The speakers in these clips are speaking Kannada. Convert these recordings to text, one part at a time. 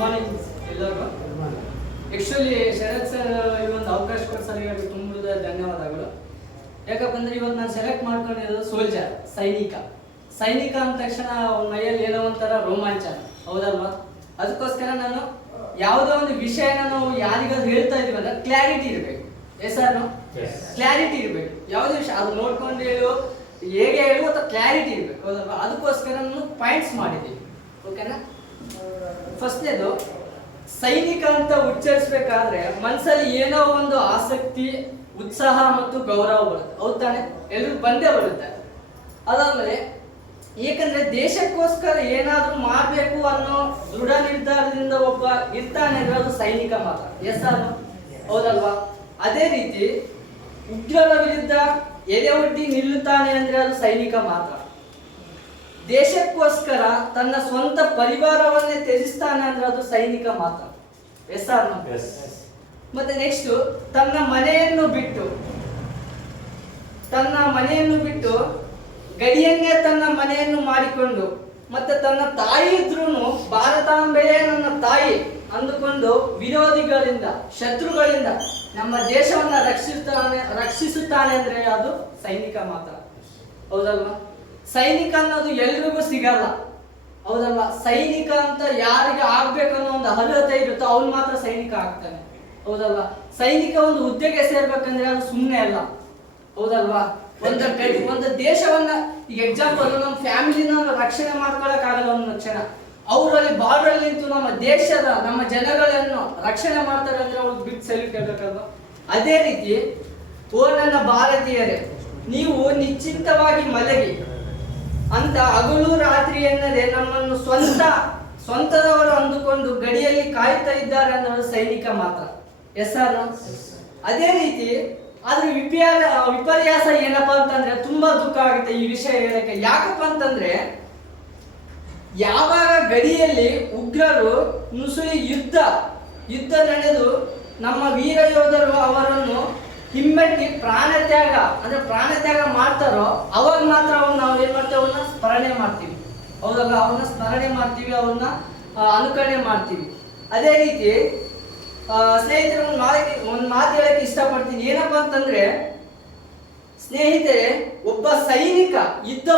ಮಾರ್ನಿಂಗ್ ಎಲ್ಲರಿಗೂ. ಆ್ಯಕ್ಚುಲಿ ಶರತ್ ಸರ್ ಈ ಒಂದು ಅವಕಾಶ ಕೊಟ್ಟು ಸರಿಯಾಗಿ ತುಂಬ ಧನ್ಯವಾದಗಳು. ಯಾಕಪ್ಪ ಅಂದ್ರೆ ಇವತ್ತು ನಾನು ಸೆಲೆಕ್ಟ್ ಮಾಡ್ಕೊಂಡಿರೋದು ಸೋಲ್ಜರ್, ಸೈನಿಕ ಅಂದ ತಕ್ಷಣ ಅವ್ನ ಮೈಯಲ್ಲಿ ಏನೋ ಒಂಥರ ರೋಮಾಂಚನ, ಹೌದಲ್ವಾ? ಅದಕ್ಕೋಸ್ಕರ ನಾನು ಯಾವುದೋ ಒಂದು ವಿಷಯನ ನಾವು ಯಾರಿಗಾದ್ರು ಹೇಳ್ತಾ ಇದೀವಿ ಅಂದ್ರೆ ಕ್ಲಾರಿಟಿ ಇರಬೇಕು. ಎಸ್ ಸರ್, ಕ್ಲಾರಿಟಿ ಇರಬೇಕು. ಯಾವುದೇ ವಿಷಯ ಅದು ನೋಡ್ಕೊಂಡು ಹೇಳು, ಹೇಗೆ ಹೇಳು ಅಥವಾ ಕ್ಲಾರಿಟಿ ಇರಬೇಕು, ಹೌದಲ್ವಾ? ಅದಕ್ಕೋಸ್ಕರ ನಾನು ಪಾಯಿಂಟ್ಸ್ ಮಾಡಿದ್ದೀವಿ. ಓಕೆನಾ? ಫಸ್ಟ್ನೇದು, ಸೈನಿಕ ಅಂತ ಉಚ್ಚರಿಸಬೇಕಾದ್ರೆ ಮನಸ್ಸಲ್ಲಿ ಏನೋ ಒಂದು ಆಸಕ್ತಿ, ಉತ್ಸಾಹ ಮತ್ತು ಗೌರವ ಬರುತ್ತೆ, ಹೌದು ತಾನೆ? ಎಲ್ರಿಗೂ ಬಂದೇ ಬರುತ್ತೆ. ಅದಾದ್ಮೇಲೆ ಏಕೆಂದ್ರೆ ದೇಶಕ್ಕೋಸ್ಕರ ಏನಾದ್ರೂ ಮಾಡಬೇಕು ಅನ್ನೋ ದೃಢ ನಿರ್ಧಾರದಿಂದ ಒಬ್ಬ ಇರ್ತಾನೆ ಅಂದ್ರೆ ಅದು ಸೈನಿಕ ಮಾತ್ರ. ಎಸ್ ಅಲ್ಲ, ಹೌದಲ್ವಾ? ಅದೇ ರೀತಿ ಉಗ್ರರ ವಿರುದ್ಧ ಎದೆ ಒಡ್ಡಿ ನಿಲ್ಲುತ್ತಾನೆ ಅಂದ್ರೆ ಅದು ಸೈನಿಕ ಮಾತ್ರ. ದೇಶಕ್ಕೋಸ್ಕರ ತನ್ನ ಸ್ವಂತ ಪರಿವಾರವನ್ನೇ ತ್ಯಜಿಸ್ತಾನೆ ಅಂದ್ರೆ ಅದು ಸೈನಿಕ ಮಾತ್ರ. Yes or no? ಮತ್ತೆ ನೆಕ್ಸ್ಟ್, ತನ್ನ ಮನೆಯನ್ನು ಬಿಟ್ಟು ಗಡಿಯನ್ನೇ ತನ್ನ ಮನೆಯನ್ನು ಮಾಡಿಕೊಂಡು ಮತ್ತೆ ತನ್ನ ತಾಯಿ ಇದ್ರೂ ಭಾರತಾಂಬೆಯೇ ನನ್ನ ತಾಯಿ ಅಂದುಕೊಂಡು ವಿರೋಧಿಗಳಿಂದ, ಶತ್ರುಗಳಿಂದ ನಮ್ಮ ದೇಶವನ್ನ ರಕ್ಷಿಸುತ್ತಾನೆ ಅಂದ್ರೆ ಅದು ಸೈನಿಕ ಮಾತ್ರ, ಹೌದಲ್ವಾ? ಸೈನಿಕ ಅನ್ನೋದು ಎಲ್ರಿಗೂ ಸಿಗಲ್ಲ, ಹೌದಲ್ವಾ? ಸೈನಿಕ ಅಂತ ಯಾರಿಗೆ ಆಗ್ಬೇಕನ್ನೋ ಒಂದು ಅರ್ಹತೆ ಇರುತ್ತೋ ಅವ್ನು ಮಾತ್ರ ಸೈನಿಕ ಆಗ್ತಾನೆ, ಹೌದಲ್ವಾ? ಸೈನಿಕ ಒಂದು ಹುದ್ದೆಗೆ ಸೇರ್ಬೇಕಂದ್ರೆ ಅದು ಸುಮ್ಮನೆ ಅಲ್ಲ, ಹೌದಲ್ವಾ? ಒಂದು ದೇಶವನ್ನ, ಈಗ ಎಕ್ಸಾಂಪಲ್ ನಮ್ಮ ಫ್ಯಾಮಿಲಿನ ರಕ್ಷಣೆ ಮಾಡ್ಕೊಳಕ್ ಆಗಲ್ಲ ಒಂದು ಕ್ಷಣ, ಅವರಲ್ಲಿ ಬಾರ್ಡರ್ ನಿಂತು ನಮ್ಮ ದೇಶದ, ನಮ್ಮ ಜನಗಳನ್ನು ರಕ್ಷಣೆ ಮಾಡ್ತಾರೆ ಅಂದ್ರೆ ಅವ್ರಿಗೆ ಬಿಟ್ಟು ಸೆಲ್ಯೂಟ್ ಹೇಳ್ಬೇಕಲ್ವಾ? ಅದೇ ರೀತಿ, ಓ ನನ್ನ ಭಾರತೀಯರೇ, ನೀವು ನಿಶ್ಚಿಂತವಾಗಿ ಮಲಗಿ ಅಂತ ಹಗಲು ರಾತ್ರಿ ಎನ್ನದೆ ನಮ್ಮನ್ನು ಸ್ವಂತದವರು ಅಂದುಕೊಂಡು ಗಡಿಯಲ್ಲಿ ಕಾಯ್ತಾ ಇದ್ದಾರೆ ಅಂದ್ರೆ ಸೈನಿಕ ಮಾತ್ರ. Yes or? ಅದೇ ರೀತಿ ಆದ್ರೆ ವಿಪರ್ಯಾಸ ಏನಪ್ಪಾ ಅಂತಂದ್ರೆ ತುಂಬಾ ದುಃಖ ಆಗುತ್ತೆ ಈ ವಿಷಯ ಹೇಳಕ್ಕೆ. ಯಾಕಪ್ಪ ಅಂತಂದ್ರೆ ಯಾವಾಗ ಗಡಿಯಲ್ಲಿ ಉಗ್ರರು ನುಸುಳಿ ಯುದ್ಧ ನಡೆದು ನಮ್ಮ ವೀರ ಯೋಧರು ಅವರನ್ನು ಹಿಮ್ಮೆಟ್ಟಿ ಪ್ರಾಣ ತ್ಯಾಗ ಮಾಡ್ತಾರೋ ಅವಾಗ ಮಾತ್ರ ನಾವು ಏನ್ ಮಾಡ್ತೇವೆ, ಅವನ್ನ ಸ್ಮರಣೆ ಮಾಡ್ತೀವಿ, ಹೌದಲ್ಲ? ಅವನ್ನ ಸ್ಮರಣೆ ಮಾಡ್ತೀವಿ, ಅವನ್ನ ಅನುಕರಣೆ ಮಾಡ್ತೀವಿ. ಅದೇ ರೀತಿ ಸ್ನೇಹಿತರು, ಒಂದು ಮಾತು ಹೇಳಕ್ಕೆ ಇಷ್ಟಪಡ್ತೀನಿ. ಏನಪ್ಪಾ ಅಂತಂದ್ರೆ ಸ್ನೇಹಿತರೆ, ಒಬ್ಬ ಸೈನಿಕ ಯುದ್ಧ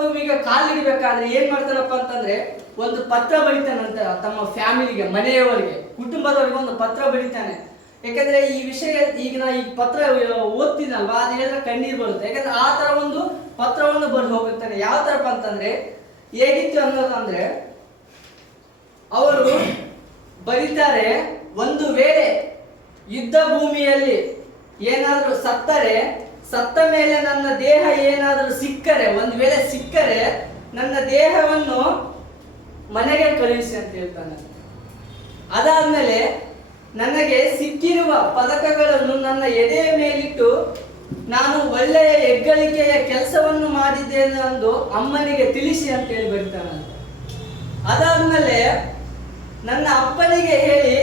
ಭೂಮಿಗೆ ಕಾಲಿಡಬೇಕಾದ್ರೆ ಏನ್ ಮಾಡ್ತಾರಪ್ಪ ಅಂತಂದ್ರೆ ಒಂದು ಪತ್ರ ಬರೀತಾನಂತ ತಮ್ಮ ಫ್ಯಾಮಿಲಿಗೆ, ಮನೆಯವರಿಗೆ, ಕುಟುಂಬದವರಿಗೆ ಒಂದು ಪತ್ರ ಬರೀತಾನೆ. ಯಾಕಂದ್ರೆ ಈ ವಿಷಯ ಈಗ ನಾ ಈ ಪತ್ರ ಓದ್ತೀನಲ್ವಾ, ಅದು ಹೇಳಿದ್ರೆ ಕಣ್ಣೀರು ಬರುತ್ತೆ. ಯಾಕಂದ್ರೆ ಆ ತರ ಒಂದು ಪತ್ರವನ್ನು ಬರೆದು ಹೋಗುತ್ತಾನೆ. ಯಾವ ತರಪ್ಪ ಅಂತಂದ್ರೆ ಹೇಗಿತ್ತು ಅನ್ನೋದಂದ್ರೆ, ಅವರು ಬರೀತಾರೆ, ಒಂದು ವೇಳೆ ಯುದ್ಧ ಭೂಮಿಯಲ್ಲಿ ಏನಾದ್ರೂ ಸತ್ತ ಮೇಲೆ ನನ್ನ ದೇಹ ಏನಾದ್ರೂ ಒಂದು ವೇಳೆ ಸಿಕ್ಕರೆ ನನ್ನ ದೇಹವನ್ನು ಮನೆಗೆ ಕಳುಹಿಸಿ ಅಂತ ಹೇಳ್ತಾನೆ. ಅದಾದ್ಮೇಲೆ ನನಗೆ ಸಿಕ್ಕಿರುವ ಪದಕಗಳನ್ನು ನನ್ನ ಎದೆಯ ಮೇಲಿಟ್ಟು ನಾನು ಒಳ್ಳೆಯ ಹೆಗ್ಗಳಿಕೆಯ ಕೆಲಸವನ್ನು ಮಾಡಿದ್ದೇನೆ ಎಂದು ಅಮ್ಮನಿಗೆ ತಿಳಿಸಿ ಅಂತ ಹೇಳಿ ಬರೀತಾನೆ. ಅದಾದ್ಮೇಲೆ ನನ್ನ ಅಪ್ಪನಿಗೆ ಹೇಳಿ,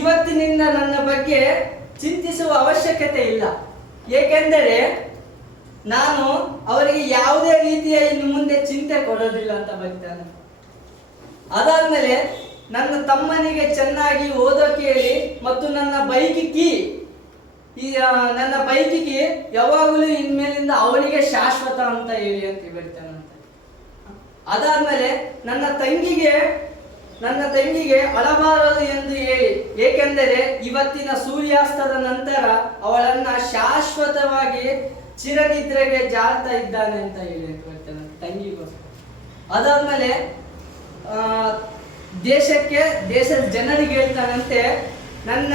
ಇವತ್ತಿನಿಂದ ನನ್ನ ಬಗ್ಗೆ ಚಿಂತಿಸುವ ಅವಶ್ಯಕತೆ ಇಲ್ಲ, ಏಕೆಂದರೆ ನಾನು ಅವರಿಗೆ ಯಾವುದೇ ರೀತಿಯ ಇನ್ನು ಮುಂದೆ ಚಿಂತೆ ಕೊಡೋದಿಲ್ಲ ಅಂತ ಬರೀತಾನೆ. ಅದಾದ್ಮೇಲೆ ನನ್ನ ತಮ್ಮನಿಗೆ ಚೆನ್ನಾಗಿ ಓದೋಕೆ ಹೇಳಿ ಮತ್ತು ನನ್ನ ಬೈಕಿಗೆ ಯಾವಾಗಲೂ ಇನ್ಮೇಲಿಂದ ಅವನಿಗೆ ಶಾಶ್ವತ ಅಂತ ಹೇಳಿ ಅಂತ ಬರೀತಾನಂತೆ. ಅದಾದ್ಮೇಲೆ ನನ್ನ ತಂಗಿಗೆ ಅಳಬಾರದು ಎಂದು ಹೇಳಿ, ಏಕೆಂದರೆ ಇವತ್ತಿನ ಸೂರ್ಯಾಸ್ತದ ನಂತರ ಅವಳನ್ನ ಶಾಶ್ವತವಾಗಿ ಚಿರನಿದ್ರೆಗೆ ಜಾರ್ತಾ ಇದ್ದಾನೆ ಅಂತ ಹೇಳಿ ಅಂತ ಬರ್ತೇನೆ ತಂಗಿಗೋಸ್ಕರ. ಅದಾದ್ಮೇಲೆ ದೇಶದ ಜನರಿಗೆ ಹೇಳ್ತಾನಂತೆ, ನನ್ನ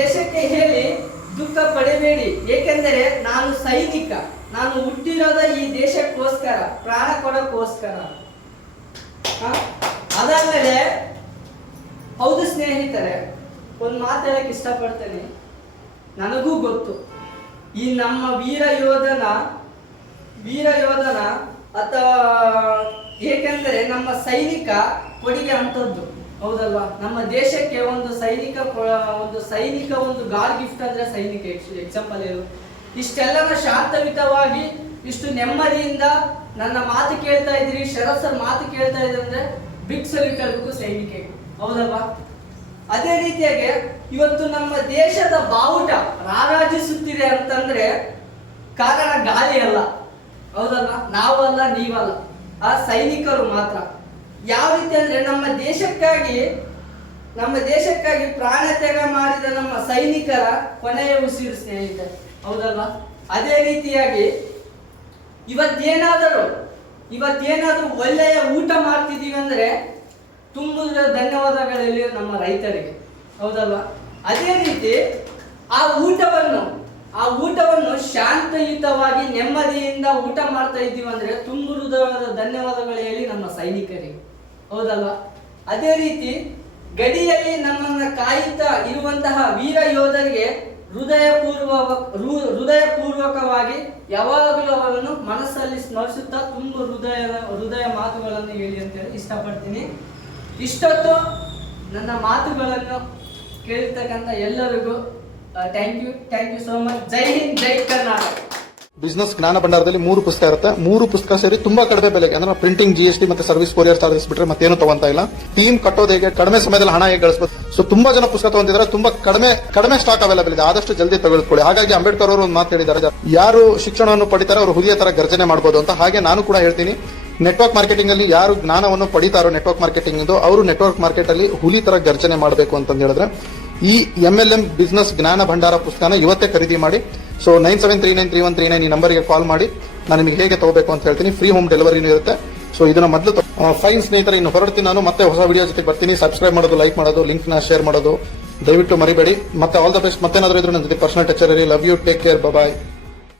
ದೇಶಕ್ಕೆ ಹೇಳಿ ದುಃಖ ಪಡಬೇಡಿ, ಏಕೆಂದರೆ ನಾನು ಸೈನಿಕ, ನಾನು ಹುಟ್ಟಿರೋದ ಈ ದೇಶಕ್ಕೋಸ್ಕರ, ಪ್ರಾಣ ಕೊಡೋಕ್ಕೋಸ್ಕರ. ಅದಾದ್ಮೇಲೆ ಹೌದು ಸ್ನೇಹಿತರೆ, ಒಂದು ಮಾತು ಹೇಳಕ್ ಇಷ್ಟಪಡ್ತೇನೆ. ನನಗೂ ಗೊತ್ತು ಈ ನಮ್ಮ ವೀರ ಯೋಧನ ಅಥವಾ ಏಕೆಂದರೆ ನಮ್ಮ ಸೈನಿಕ ಕೊಡುಗೆ ಅಂತದ್ದು, ಹೌದಲ್ವಾ? ನಮ್ಮ ದೇಶಕ್ಕೆ ಒಂದು ಸೈನಿಕ ಒಂದು ಗಾಡ್ ಗಿಫ್ಟ್ ಅಂದ್ರೆ ಸೈನಿಕ. ಎಕ್ಸಾಂಪಲ್ ಏನು, ಇಷ್ಟೆಲ್ಲನ ಶಾಂತಯುತವಾಗಿ ಇಷ್ಟು ನೆಮ್ಮದಿಯಿಂದ ನನ್ನ ಮಾತು ಕೇಳ್ತಾ ಇದ್ರಿ, ಶರತ್ ಸರ್ ಮಾತು ಕೇಳ್ತಾ ಇದ್ರಿ ಅಂದ್ರೆ ಬಿಗ್ ಸಲ್ಯೂಟ್ ಅಲ್ಬೇಕು ಸೈನಿಕರಿಗೆ, ಹೌದಲ್ವಾ? ಅದೇ ರೀತಿಯಾಗಿ ಇವತ್ತು ನಮ್ಮ ದೇಶದ ಬಾವುಟ ರಾರಾಜಿಸುತ್ತಿದೆ ಅಂತಂದ್ರೆ ಕಾರಣ ಗಾಳಿ ಅಲ್ಲ, ಹೌದಲ್ವಾ? ನಾವಲ್ಲ, ನೀವಲ್ಲ, ಆ ಸೈನಿಕರು ಮಾತ್ರ. ಯಾವ ರೀತಿ ಅಂದ್ರೆ ನಮ್ಮ ದೇಶಕ್ಕಾಗಿ ಪ್ರಾಣ ತ್ಯಾಗ ಮಾಡಿದ ನಮ್ಮ ಸೈನಿಕರ ಕೊನೆಯ ಉಸಿರು ಸ್ನೇಹಿತರೆ, ಹೌದಲ್ವಾ? ಅದೇ ರೀತಿಯಾಗಿ ಇವತ್ತೇನಾದರೂ ಒಳ್ಳೆಯ ಊಟ ಮಾಡ್ತಿದೀವಿ ಅಂದ್ರೆ ತುಂಬಿದ ಧನ್ಯವಾದಗಳಲ್ಲಿ ನಮ್ಮ ರೈತರಿಗೆ, ಹೌದಲ್ವಾ? ಅದೇ ರೀತಿ ಆ ಊಟವನ್ನು ಶಾಂತಯುತವಾಗಿ ನೆಮ್ಮದಿಯಿಂದ ಊಟ ಮಾಡ್ತಾ ಇದ್ದೀವಿ ಅಂದ್ರೆ ತುಂಬಿದ ಧನ್ಯವಾದಗಳು ಹೇಳಿ ನಮ್ಮ ಸೈನಿಕರಿಗೆ, ಹೌದಲ್ವಾ? ಅದೇ ರೀತಿ ಗಡಿಯಲ್ಲಿ ನಮ್ಮನ್ನ ಕಾಯುತ್ತಾ ಇರುವಂತಹ ವೀರ ಯೋಧರಿಗೆ ಹೃದಯಪೂರ್ವಕವಾಗಿ ಯಾವಾಗಲೂ ಅವರನ್ನು ಮನಸ್ಸಲ್ಲಿ ಸ್ಮರಿಸುತ್ತಾ ತುಂಬ ಹೃದಯ ಮಾತುಗಳನ್ನು ಹೇಳಿ ಅಂತ ಹೇಳಿ ಇಷ್ಟಪಡ್ತೀನಿ. ಇಷ್ಟೊತ್ತು ನನ್ನ ಮಾತುಗಳನ್ನು ಕೇಳಿರ್ತಕ್ಕಂಥ ಎಲ್ಲರಿಗೂ ಥ್ಯಾಂಕ್ ಯು ಸೋ ಮಚ್. ಜೈ ಹಿಂದ್, ಜೈ ಕರ್ನಾಟಕ. ಬಿಸ್ನೆಸ್ ಜ್ಞಾನ ಭಂಡಾರದಲ್ಲಿ 3 ಪುಸ್ತಕ ಇರುತ್ತೆ. 3 ಪುಸ್ತಕ ಸೇರಿ ತುಂಬಾ ಕಡಿಮೆ ಬೆಲೆಗೆ, ಅಂದ್ರೆ ಪ್ರಿಂಟಿಂಗ್, GST ಮತ್ತೆ ಸರ್ವಿಸ್ ಕೊರಿಯರ್ ಚಾರ್ಜಸ್ ಬಿಟ್ರೆ ಮತ್ತೇನು ತಗೊಂತ ಇಲ್ಲ. ಟೀಮ್ ಕಟ್ಟೋದು ಹೇಗೆ, ಕಡಿಮೆ ಸಮಯದಲ್ಲಿ ಹಣ ಹೇಗೆ ಗಳಿಸಬಹುದು. ಸೊ ತುಂಬಾ ಜನ ಪುಸ್ತಕ ತಗೊಂತಿದ್ದಾರೆ, ತುಂಬಾ ಕಡಿಮೆ ಸ್ಟಾಕ್ ಅವೈಲೇಬಲ್ ಇದೆ, ಆದಷ್ಟು ಜಲ್ದಿ ತೆಗೆದುಕೊಳ್ಳಿ. ಹಾಗಾಗಿ ಅಂಬೇಡ್ಕರ್ ಅವರು ಒಂದು ಮಾತು ಹೇಳಿದ್ದಾರೆ, ಯಾರು ಶಿಕ್ಷಣವನ್ನು ಪಡಿತಾರೆ ಅವರು ಹುಲಿಯ ತರ ಗರ್ಜನೆ ಮಾಡಬಹುದು ಅಂತ. ಹಾಗೆ ನಾನು ಕೂಡ ಹೇಳ್ತೀನಿ, ನೆಟ್ವರ್ಕ್ ಮಾರ್ಕೆಟಿಂಗ್ ಅಲ್ಲಿ ಯಾರು ಜ್ಞಾನವನ್ನು ಪಡಿತಾರೋ ನೆಟ್ವರ್ಕ್ ಮಾರ್ಕೆಟಿಂಗ್ ಅವರು ನೆಟ್ವರ್ಕ್ ಮಾರ್ಕೆಟ್ ಅಲ್ಲಿ ಹುಲಿ ತರ ಗರ್ಜನೆ ಮಾಡಬೇಕು ಅಂತ ಹೇಳಿದ್ರೆ ಈ MLM ಬಿಸ್ನೆಸ್ ಜ್ಞಾನ ಭಂಡಾರ ಪುಸ್ತಕನ ಇವತ್ತೇ ಖರೀದಿ ಮಾಡಿ. ಸೊ 97393139 ಈ ನಂಬರ್ಗೆ ಕಾಲ್ ಮಾಡಿ ನಾನು ನಿಮಗೆ ಹೇಗೆ ತಗೋಬೇಕು ಅಂತ ಹೇಳ್ತೀನಿ. ಫ್ರೀ ಹೋಮ್ ಡೆಲಿವರಿನೂ ಇರುತ್ತೆ. ಸೊ ಇದನ್ನ ಮೊದಲು ಫೈನ್ ಸ್ನೇಹಿತರೆ, ಇನ್ನು ಹೊರಡ್ತೀನಿ ನಾನು. ಮತ್ತೆ ಹೊಸ ವಿಡಿಯೋ ಜೊತೆ ಬರ್ತೀನಿ. ಸಬ್ಸ್ಕ್ರೈಬ್ ಮಾಡೋದು, ಲೈಕ್ ಮಾಡೋದು, ಲಿಂಕ್ ನ ಶೇರ್ ಮಾಡೋದು ದಯವಿಟ್ಟು ಮರಿಬೇಡಿ. ಮತ್ತೆ ಆಲ್ ದ ಬೆಸ್ಟ್. ಮತ್ತೇನಾದ್ರೂ ಇದ್ರೆ ನನ್ನ ಜೊತೆ ಪರ್ಸನಲ್ ಟಚ್ ಇರಿ. Love you, take care, bye.